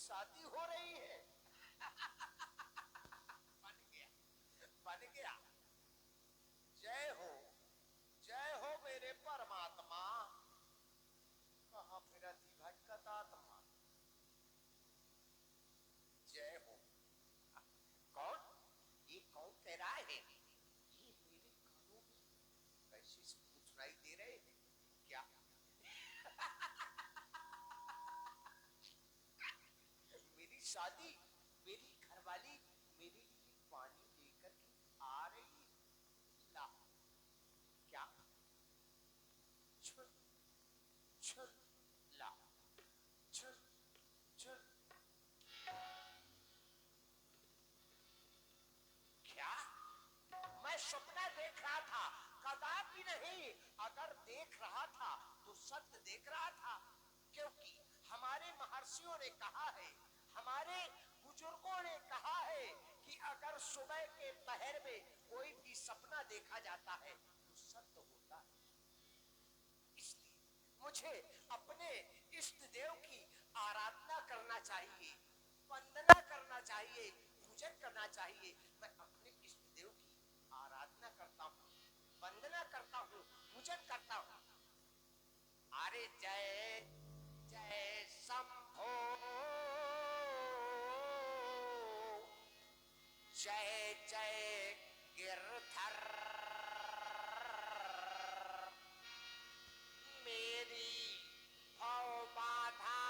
शादी हो रही है। बन गया, बन गया। जय हो मेरे परमात्मा। कहाँ फिरती भटकत आत्मा। जय हो। कौन? ये कौन कह रहा है? ये मेरे कानों में कैसे सुनाई दे रहे हैं क्या? मेरी शादी, मेरी घरवाली मेरे लिए पानी लेकर के आ रही। ला क्या? छुल छुल ला छुल छुल। क्या? मैं सपना देख रहा था? कदापि नहीं। अगर देख रहा था तो सत्य देख रहा था, क्योंकि हमारे महर्षियों ने कहा है, हमारे बुजुर्गों ने कहा है कि अगर सुबह के पहर में कोई भी सपना देखा जाता है तो सत्य होता है। इसलिए मुझे अपने इष्ट देव की आराधना करना चाहिए, वंदना करना चाहिए, पूजन करना चाहिए। मैं अपने इष्ट देव की आराधना करता हूँ, वंदना करता हूँ, पूजन करता हूँ। अरे जय जय शंभो, जय जय गिरधर, मेरी भव बाधा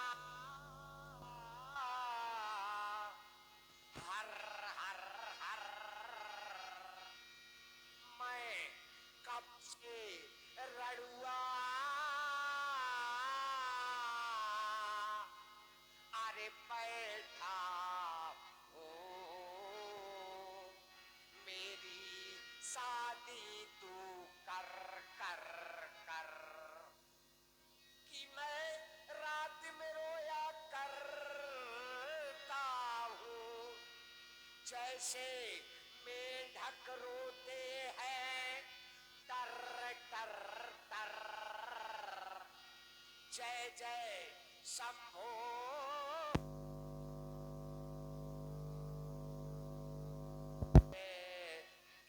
हर हर हर। मैं कब से रड़ुआ, अरे बैठा हूँ। मेरी शादी तू कर कर कर, कि मैं रात में रोया करता हूँ। जैसे मेढक रोते हैं टर टर टर। जय जय शंभो,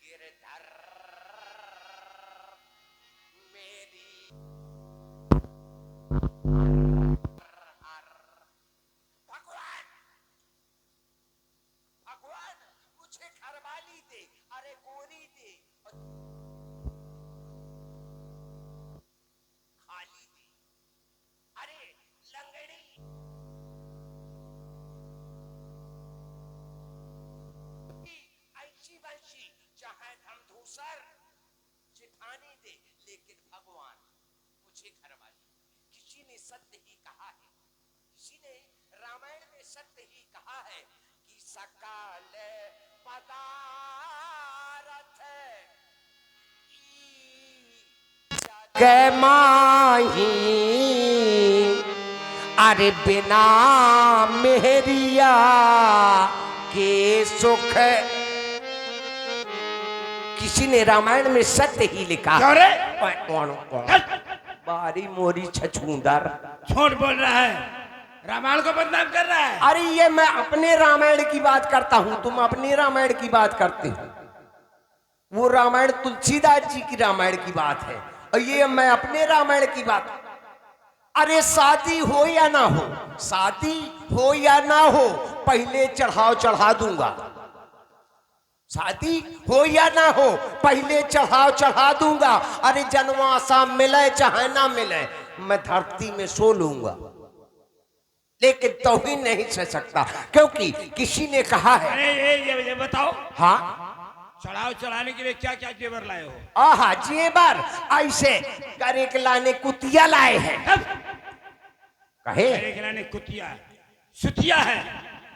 गिरधर, मेरी भगवान, भगवान मुझे घरवाली दे, अरे गोरी दे, खाली दे, अरे लंगड़ी, ऐसी वैसी चाहे धमधूसर चिठानी दे, लेकिन भगवान मुझे घरवाली। किसी ने सत्य ही कहा है, किसी ने रामायण में सत्य ही कहा है कि सकल पदार्थ जग माही, अरे बिना मेहरिया के सुख। किसी ने रामायण में सत्य ही लिखा। बारी मोरी छछूंदर छोड़ बोल रहा है, रामायण को बदनाम कर रहा है। अरे ये मैं अपने रामायण की बात करता हूँ, तुम अपनी रामायण की बात करते हो। वो रामायण तुलसीदास जी की रामायण की बात है और ये मैं अपने रामायण की बात। अरे शादी हो या ना हो, शादी हो या ना हो, पहले चढ़ाव चढ़ा दूंगा। शादी हो या ना हो, पहले चढ़ाव चढ़ा दूंगा। अरे जनवासा मिले चाहे ना मिले, मैं धरती में सो लूंगा, लेकिन तौहीन नहीं सह सकता, क्योंकि किसी ने कहा है। अरे ये बताओ, हाँ, चढ़ाव चढ़ाने के लिए क्या क्या जेवर लाए हो? आहा जेवर ऐसे करे के लाने कुतिया लाए हैं। कहे करे के लाने कुतिया सुतिया है।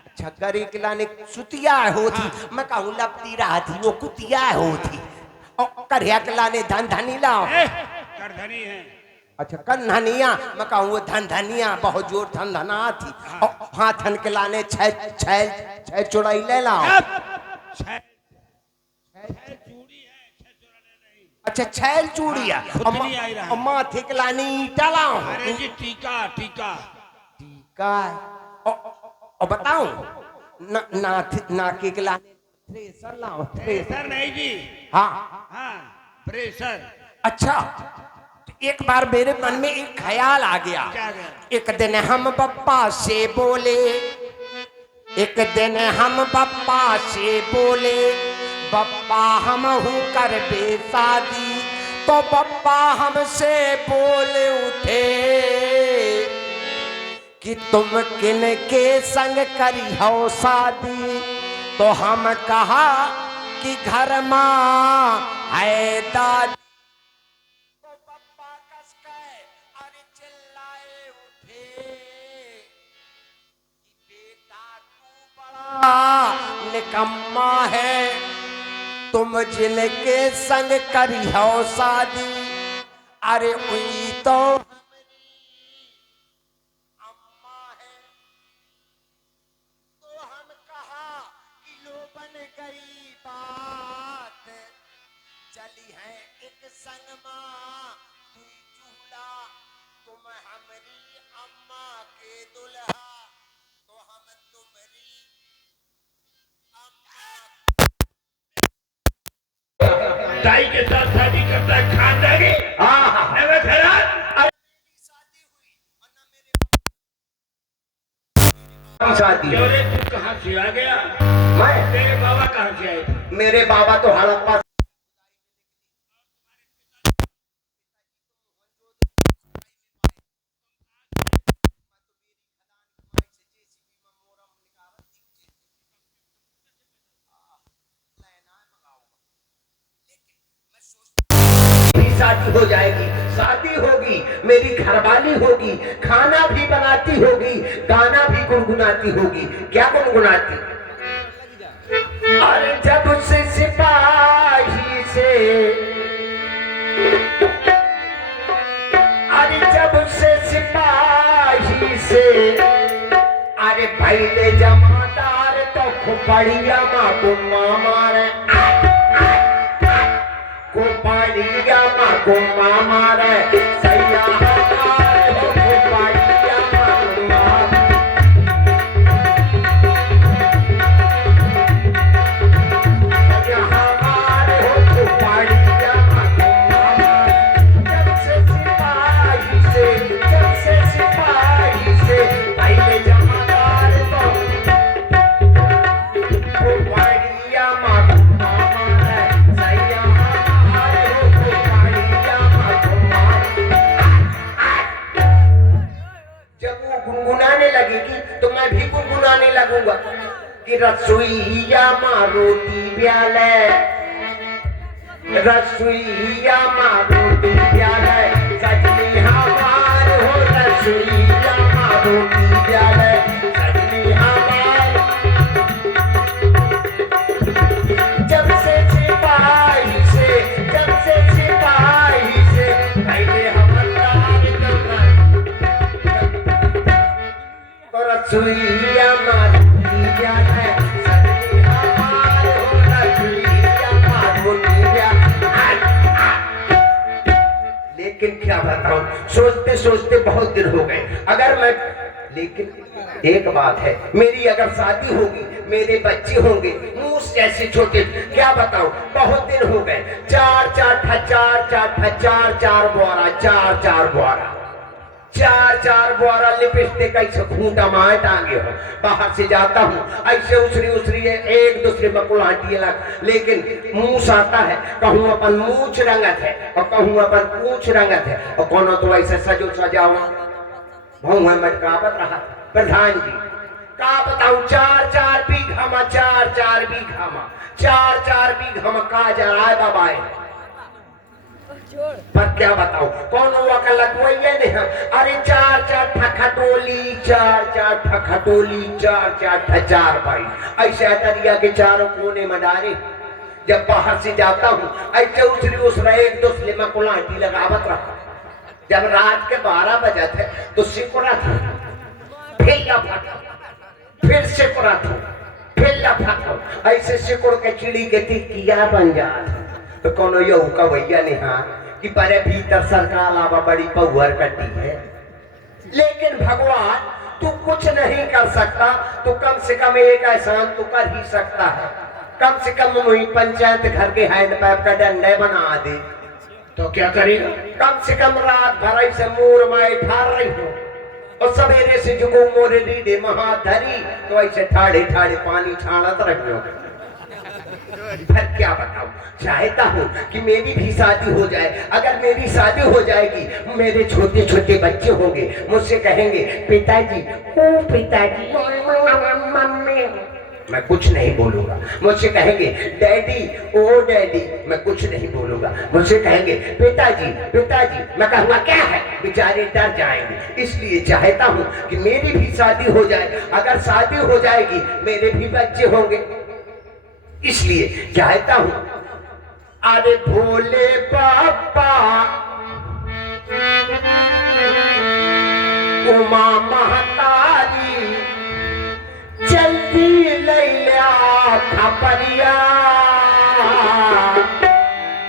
अच्छा, करे के लाने सुतिया होती। हाँ। मैं कहूँ लपती रहा थी वो कुतिया होती। और करिया के लाने धन धनी लाओ। कर धनी है। अच्छा, कन धनिया, मैं कहूँ वो धन धनिया बहुत जोर धन धना थी। और हाथन के लाने छह चुड़ाई ले लाओ। अच्छा, छैल चूड़िया। और माथे के लाने ईटा लाओ। अरे जी टीका टीका टीका। और बताओ ना के गिला थ्रेसर लाओ। प्रेशर नहीं जी। हाँ हाँ प्रेशर। अच्छा, तो एक बार मेरे मन में एक ख्याल आ गया। क्या गया? एक दिन हम पप्पा से बोले, एक दिन हम पप्पा से बोले, पप्पा हम हूँ कर बे शादी। तो पप्पा हमसे बोले उठे कि तुम किन के संग करी हो शादी। तो हम कहा कि घर माँ है दादी। तो पप्पा कस के अरे चिल्लाए उठे कि बेटा तू बड़ा निकम्मा है, तुम जिनके संग करी हो शादी। अरे हुई तो चली है एक संग माँ दुई चूल्हा, तुम हमारी अम्मा के दुल्हा, तो हम तुम्हारी अम्मा। ताई के साथ शादी करता है खानदानी। नवे खैरात शादी हुई और ना मेरे शादी। क्यों रे तू कहाँ से आ गया? मैं तेरे बाबा कहाँ से आए थे? मेरे बाबा तो हड़प्पा शादी हो जाएगी, शादी होगी, मेरी घरवाली होगी, खाना भी बनाती होगी, गाना भी गुनगुनाती होगी। क्या गुनगुनाती? अरे जब से सिपाही से, अरे जब से सिपाही से, अरे पहले जमादार तो खुपड़िया माँ को मारे, खुपड़िया माँ को मारे, सैया हमारे हो खुपड़िया माँ को मारे। सैया हमारे हो खुपड़िया माँ को मारे। जब से सिपाही से, जब से सिपाही से, पहले जमादार तो खुपड़िया माँ को मारे, सैया हमारे हो खुपड़िया माँ को मारे। जब वो गुनगुनाने लगेगी तो मैं भी गुनगुनाने लगूंगा कि रसोईया माँ रोटी प्याले, रसोईया माँ रोटी प्याले, सजनी हमार हो रसोईया माँ रोटी प्याले, सजनी हमार। जब से सिपाही से, जब से सिपाही से, पहले हवलदार तो रसोईया माँ रोटी प्याले, सजनी हमार हो रसोईया माँ रोटी प्याले। लेकिन क्या बताऊं, सोचते सोचते बहुत दिन हो गए। अगर मैं, लेकिन एक बात है, मेरी अगर शादी होगी, मेरे बच्चे होंगे, मूस जैसे छोटे, क्या बताऊं, बहुत दिन हो गए। चार चार बोरा, चार चार बोरा लिपस्टिक ऐसे खूंटा माए टांगे हो। बाहर से जाता हूँ ऐसे उसरी एक दूसरे में कुलांटी लग, लेकिन मूस आता है, कहूँ अपन मूछ रंगत है और कहूँ अपन पूछ रंगत है, और कोनो तो ऐसे सजो सजावा भौं मत काबत रहा। प्रधान जी का बताऊं, चार चार बीघा में का जराए बाबाए, पर क्या बताऊं, कौन हुआ का लगवाइए नहीं हम। अरे चार चार ठखटोली, चार भाई ऐसे दरिया के चारों कोने में डाले। जब बाहर से जाता हूँ ऐसे उसरा एक दूसरे में कुलांटी लगावत रहा। जब रात के 12 बजे थे तो सिकुड़ा था, फिर लफा, फिर सिकुड़ा था, फिर लफा था, ऐसे सिकुड़ के चिड़ी के टिकिया बन जाता। तो कोनो यू का भैया ने हाँ कि परे भीतर सरकार आवा बड़ी पौहर कटी है। लेकिन भगवान तू कुछ कुछ नहीं कर सकता तो कम से कम एक एहसान तो कर ही सकता है। कम से कम वही पंचायत घर के हैंडपैप का डंडे बना दे। तो क्या करेगा? कम से कम रात भर ऐसे मोर माए ठार रही हो और सवेरे से जुगो मोरे रीडे महाधरी तो ऐसे ठाड़े ठाड़े पानी छाड़त रखो। फिर क्या बताऊं, चाहता हूँ कि मेरी भी शादी हो जाए। अगर मेरी शादी हो जाएगी, मेरे छोटे छोटे बच्चे होंगे, मुझसे कहेंगे पिताजी, ओ पिताजी, मम्मी, मैं कुछ नहीं बोलूंगा। मुझसे कहेंगे डैडी, ओ डैडी, मैं कुछ नहीं बोलूंगा। मुझसे कहेंगे पिताजी पिताजी, मैं कहूँगा क्या है, बेचारे डर जाएंगे। इसलिए चाहता हूँ कि मेरी भी शादी हो जाए। अगर शादी हो जाएगी, मेरे भी बच्चे होंगे। इसलिए चाहता हूँ, अरे भोले बाबा उमा महतारी जल्दी लैया खपरिया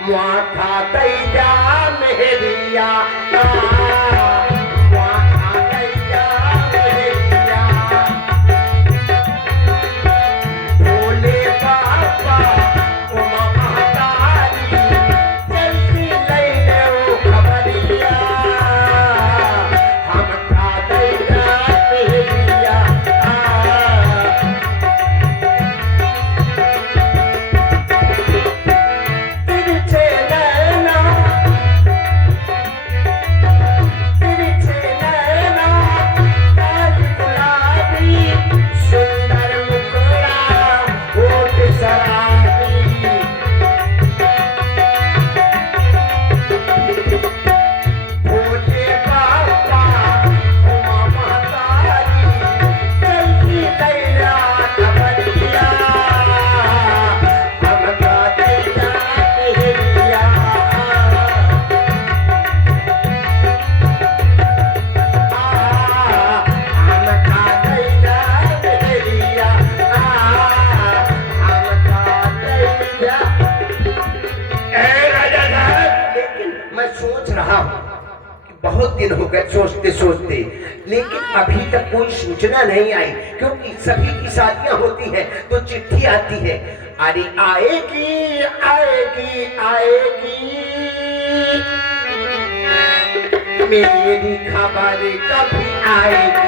माथा दैया मेहरिया माथा दैया मेहरिया। भोले बाबा उमा महतारी जल्दी लैया खपरिया माथा दैया मेहरिया। बहुत दिन हो गए सोचते सोचते, लेकिन अभी तक कोई सूचना नहीं आई। क्योंकि सभी की शादियां होती हैं तो चिट्ठी आती है, अरे आएगी आएगी आएगी, मेरी खबर कभी आएगी।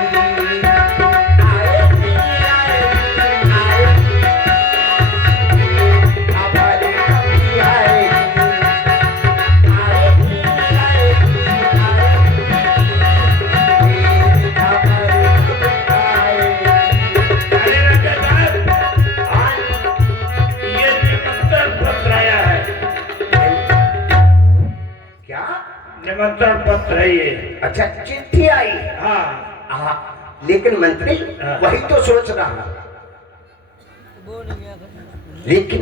निमंत्रण पत्र है ये। अच्छा, चिट्ठी आई। हाँ लेकिन मंत्री वही तो सोच रहा, लेकिन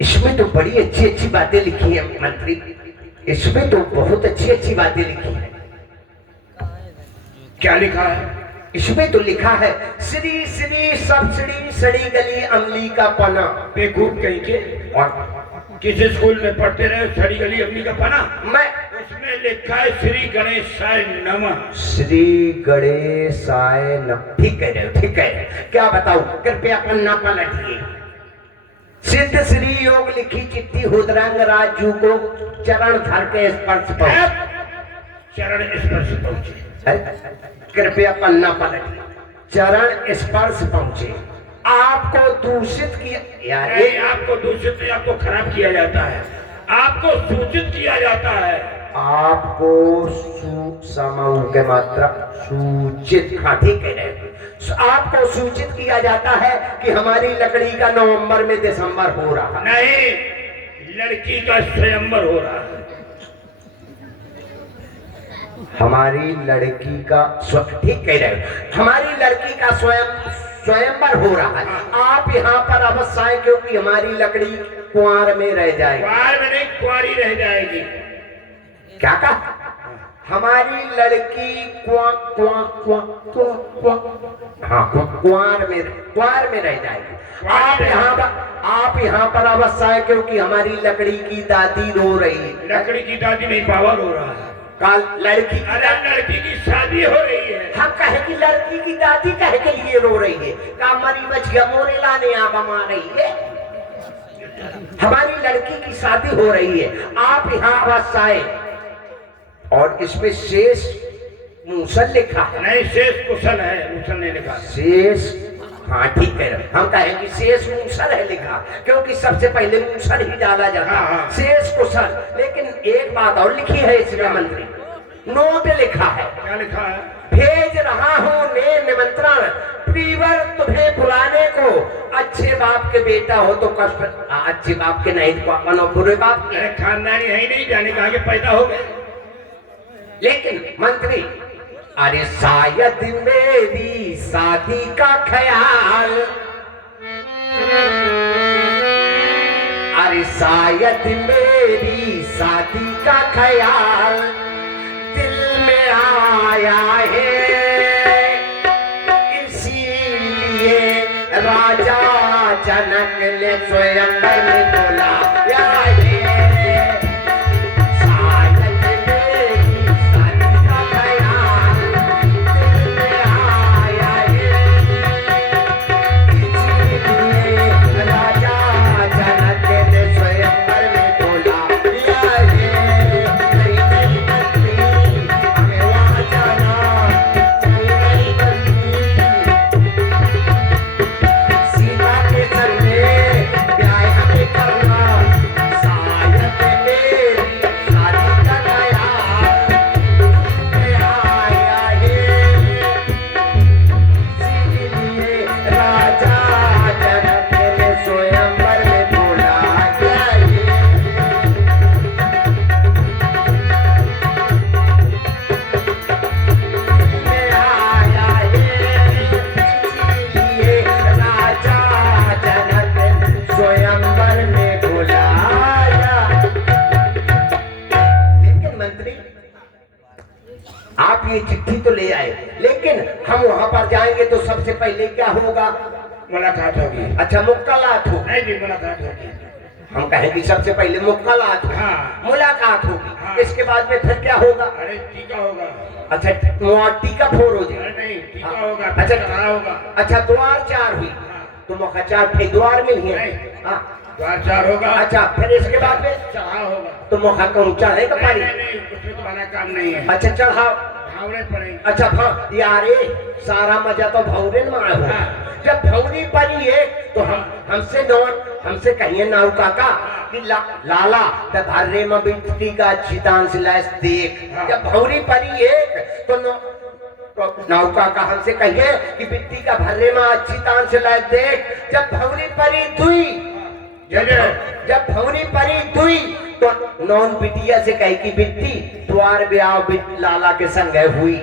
इसमें तो बड़ी अच्छी अच्छी बातें लिखी है मंत्री, इसमें तो बहुत अच्छी अच्छी बातें लिखी है। क्या लिखा है? इसमें तो लिखा है, श्री श्री सब्सिडी सड़ी गली अमली का पना। बेवकूफ कहीं के, और किस स्कूल में पढ़ते रहे सड़ी गली अमली का पना? मैं, उसमें लिखा है श्री गणेशाय नमः। श्री गणेशाय नमः। ठीक कह रहे हो, ठीक कह रहे हो। क्या बताऊं, कृपया पन्ना पलटिए। सिद्ध श्री योग लिखी चिट्ठी हुदरंग राजू को चरण धर के स्पर्श पहुंचे। चरण स्पर्श पहुंचे। कृपया पन्ना पलटिए। चरण स्पर्श पहुंचे। आपको दूषित किया, यार आपको दूषित नहीं, आपको खराब किया जाता है, आपको सूचित किया जाता है। आपको समाऊ के मात्रा सूचित, हाँ ठीक कह रहे हैं। आपको सूचित किया जाता है कि हमारी लकड़ी का नवंबर में दिसंबर हो रहा है। नहीं, लड़की का स्वयंवर हो रहा है। हमारी लड़की का ठीक कह रहे हो, हमारी लड़की का स्वयंवर हो रहा है। आप यहाँ पर अवश्य आए, क्योंकि हमारी लकड़ी कुंवार में रह जाएगी। कुंवार में नहीं, कुंवारी रह जाएगी। क्या कहा? हमारी लड़की कुंवार में रह जाएगी। आप यहाँ पर अवश्य आए, क्योंकि हमारी लकड़ी की दादी रो रही है। लकड़ी की दादी नहीं, पावर हो रहा है। लड़की की शादी हो रही है। हम कहे कि लड़की की दादी कहे के लिए रो रही है, का मरी बचिया मोरे लाने आवा मा रही है। हमारी लड़की की शादी हो रही है, आप यहाँ अवश्य आए। और इसमें शेष मूसल लिखा है। नहीं, शेष कुशल है, मूसल नहीं लिखा। शेष, हाँ ठीक है, हम कहें कि शेष मूसल है लिखा, क्योंकि सबसे पहले मूसल ही डाला जाता। हाँ। शेष कुशल। लेकिन एक बात और लिखी है इसमें मंत्री, नोट लिखा है। क्या लिखा है? भेज रहा हूँ ने निमंत्रण, प्रीवर तुम्हें बुलाने को। अच्छे बाप के बेटा हो तो कष्ट, अच्छे बाप के नहीं तो अपनो बुरे बाप के। अरे खानदानी है ही नहीं, जाने कहा के पैदा हो गए। लेकिन मंत्री, अरे शायद मेरी शादी का ख्याल, अरे शायद मेरी शादी का ख्याल दिल में आया है, इसीलिए राजा जनक ने स्वयं बुलाया है। आप ये चिट्ठी तो ले आए, लेकिन हम वहां पर जाएंगे तो सबसे पहले क्या होगा? मुलाकात होगी। अच्छा, मुलाकात हो? नहीं जी, मुलाकात होगी। हम कहेंगे सबसे पहले मुलाकात हो। हाँ। मुलाकात होगी। हाँ। इसके बाद में फिर क्या होगा? अरे टीका होगा। अच्छा, टीका फोर हो जाए। अरे नहीं, टीका हाँ। होगा। अच्छा, चढ़ा होगा। अच्छा, द्वार चार हुई। हाँ। तो मौका चार थे, द्वार में ही है। नहीं। हाँ। द्वार चार होगा। अच्छा, फिर इसके बाद में चढ़ा होगा। तो मौका कहूँ चढ़ेगा पानी? नहीं, उसमें तुम्हारा काम नहीं है। अच्छा, चढ़ाओ। भावरे पड़ेंगे। अच्छा, हाँ यारे, सारा मजा तो भौरे में आया हो। हाँ। जब भौरी पड़ी है तो हमसे कहिए नाउ काका कि लाला तभारे में बिट्टी का चितान से लाश देख। हाँ। जब भौरी पड़ी एक तो नाउ काका हमसे कहिए कि बिट्टी का भर्रे में अच्छी तान से लाश देख। जब भौरी पड़ी दुई, जब भौरी पड़ी दुई तो नौन बिटिया से कही कि बिट्टी द्वार ब्याह लाला के संग हुई।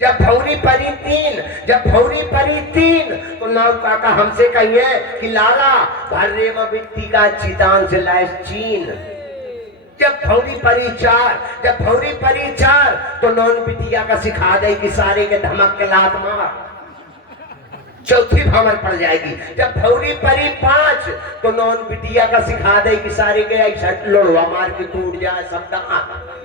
जब भौरी परी तीन, जब भौरी परी तीन तो नाव काका हमसे कहिए कि लाला भर्रे में बिट्टी का चितान से लाए चीन। जब भौरी परी चार, जब भौरी परी चार तो नौन बिटिया का सिखा दे कि सारे के धमक के लात मार। चौथी भंवर पड़ जाएगी। जब भौरी परी पांच तो नौन बिटिया का सिखा दे कि सारे के ऐसा लोड़वा मार के टूट जाए सब दांत।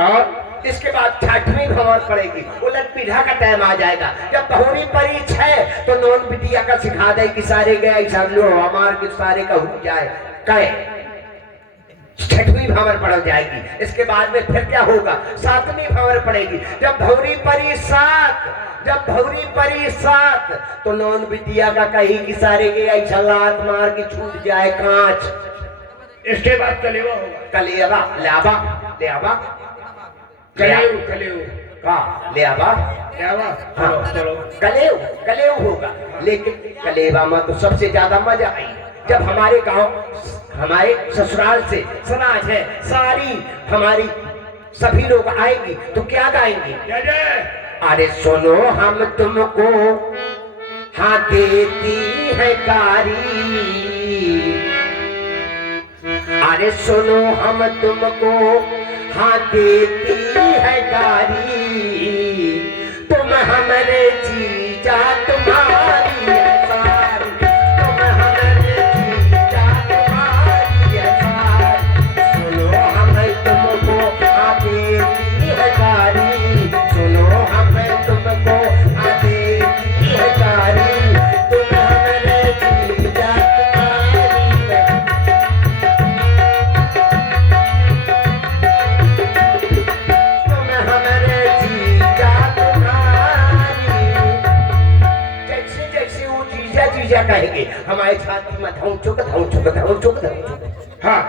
और इसके बाद छठवीं भंवर पड़ेगी, उलट पीढ़ा का टाइम आ जाएगा। जब भौरी परी छह तो नौन बिटिया का सिखा दे कि सारे के ऐसा लोड़वा मार के सारे का उठ जाए कहे। छठवीं भंवर पड़ जाएगी। इसके बाद में फिर क्या होगा? सातवीं भंवर पड़ेगी। जब भौरी परी सात, जब भौरी परी सात तो नौन बिटिया का कही कि सारे के ऐसा लात मार के छूट जाए कांच। इसके बाद कलेवा होगा। कलेवा, लावा, लेवा, कलेव, कलेव का लेवा, लेवा। हाँ। चलो कलेव, कलेव होगा। लेकिन कलेवा में तो सबसे ज्यादा मजा आई जब हमारे गांव, हमारे ससुराल से समाज है सारी, हमारी सभी लोग आएंगी तो क्या गाएंगी? अरे सुनो हम तुमको हाँ देती है गारी, अरे सुनो हम तुमको हाँ देती है गारी, तुम हमरे जीजा तुम्हारी है सारी, तुम हमरे जीजा तुम्हारी है सारी। सुनो हम तुमको हाँ देती है गारी, सुनो जीजा कहेंगे, हमारे छाती में धौं चुक धौं चुक धौं चुक धौं चुक। हाँ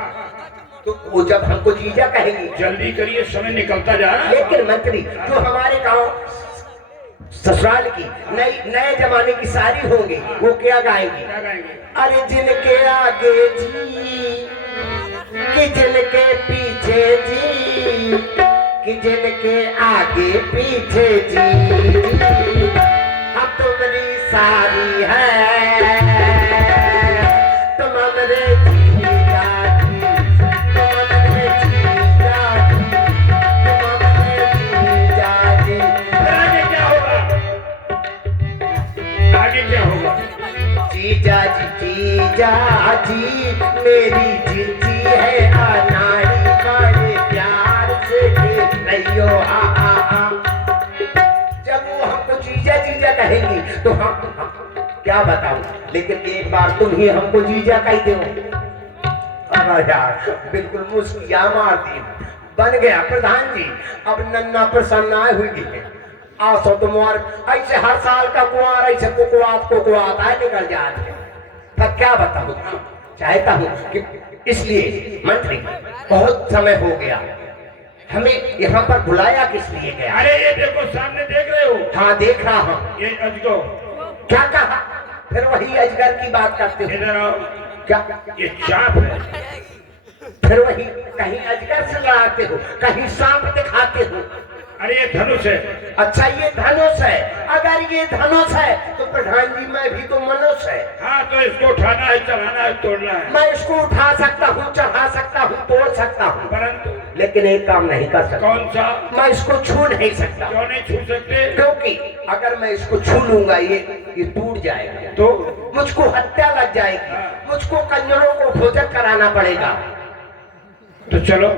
तो वो जब हमको जीजा कहेंगे, जल्दी करिए, समय निकलता जा रहा है। लेकिन मंत्री जो हमारे गांव ससुराल की नए जमाने की सारी होंगे, वो क्या गाएंगे? क्या गाएंगे? अरे जिनके आगे जी कि जिनके पीछे जी, कि जिनके आगे पीछे जी, हम तुम्हारी सारी है, तुम हमरे जीजा जी, तुम हमरे जीजा जी, तुम हमरे जीजा जी। आगे क्या होगा? आगे क्या होगा? जीजा जी मेरी जीजी है, अनाड़ी बड़े प्यार से नहीं हो। जब वो हमको जीजा जीजा कहेंगी तो हम क्या बताऊं, लेकिन एक बार तुम ही हमको जीजा कह दो। अरे यार बिल्कुल मुस्किया मार दी, बन गया प्रधान जी। अब नन्ना प्रसन्न हुई है, आसो तुम्हार ऐसे हर साल का कुआर ऐसे कुकुआत आए निकल जाते। तब क्या बताऊं, चाहता हूं कि इसलिए मंत्री बहुत समय हो गया, हमें यहाँ पर बुलाया किस लिए गया? अरे ये देखो सामने, देख रहे हो? हाँ देख रहा हूँ। ये अजगर। क्या कहा? फिर वही अजगर की बात करते हो? इधर आओ। क्या? ये चाप है। फिर वही कहीं अजगर से लड़ाते हो, कहीं सांप दिखाते हो। अरे ये धनुष है। अच्छा ये धनुष है, अगर ये धनुष है तो प्रधान जी मैं भी तो मनुष्य है। हाँ तो इसको उठाना है, चढ़ाना है, तोड़ना है। मैं इसको उठा सकता हूँ, चढ़ा सकता हूँ, तोड़ सकता हूँ, परंतु लेकिन एक काम नहीं कर सकता। कौन सा? मैं इसको छू नहीं सकता। क्यों नहीं छू सकते? क्योंकि अगर मैं इसको छू लूंगा ये टूट जाएगा, तो मुझको हत्या लग जाएगी, मुझको कंजरों को भोजन कराना पड़ेगा। तो चलो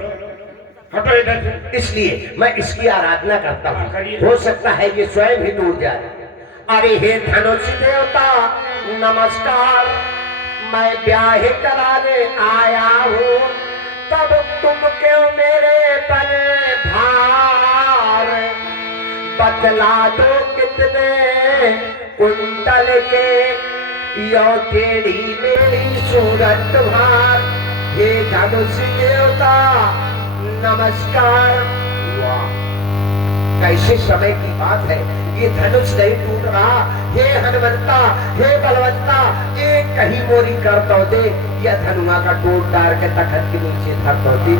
हटो इधर से। इसलिए मैं इसकी आराधना करता हाँ, करिए। हूँ, हो सकता है ये स्वयं ही टूट जाए। अरे हे धनुष देवता नमस्कार, मैं ब्याह कराने आया हूँ, तब तुम क्यों मेरे पर भार? बतला दो कितने कुंतल के यो टेढ़ी मेरी सूरत भार। हे धनुष देवता नमस्कार। वाह कैसे समय की बात है, ये धनुष नहीं टूट रहा। हे हनुमंता, हे बलवंता, एक कहीं मोरी कर दो दे, या धनुआ का टूट डार के तखत के नीचे धर दो दे।